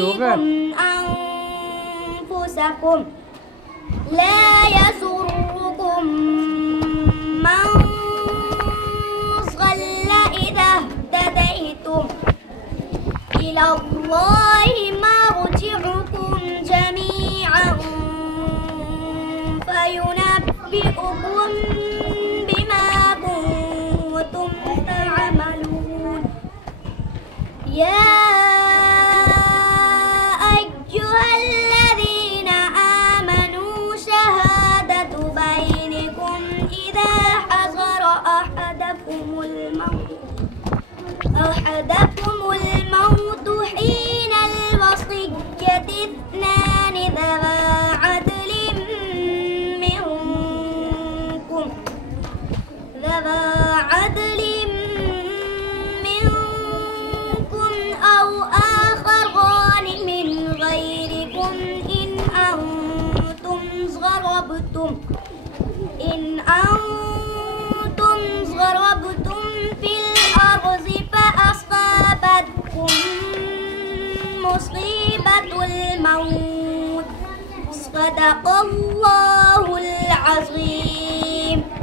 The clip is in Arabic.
عليكم أنفسكم لا يسركم من ضل إذا اهتديتم إلى الله مرجعكم جميعا فينبئكم بما كنتم تعملون. يا أيها الذين آمنوا شهادة بينكم إذا حضر أحدكم الموت حين الوصية اثنان ذوى عدل منكم أو آخران من غيركم إن أنتم ضربتم في الأرض فأصابتكم مصيبة الموت. صدق الله العظيم.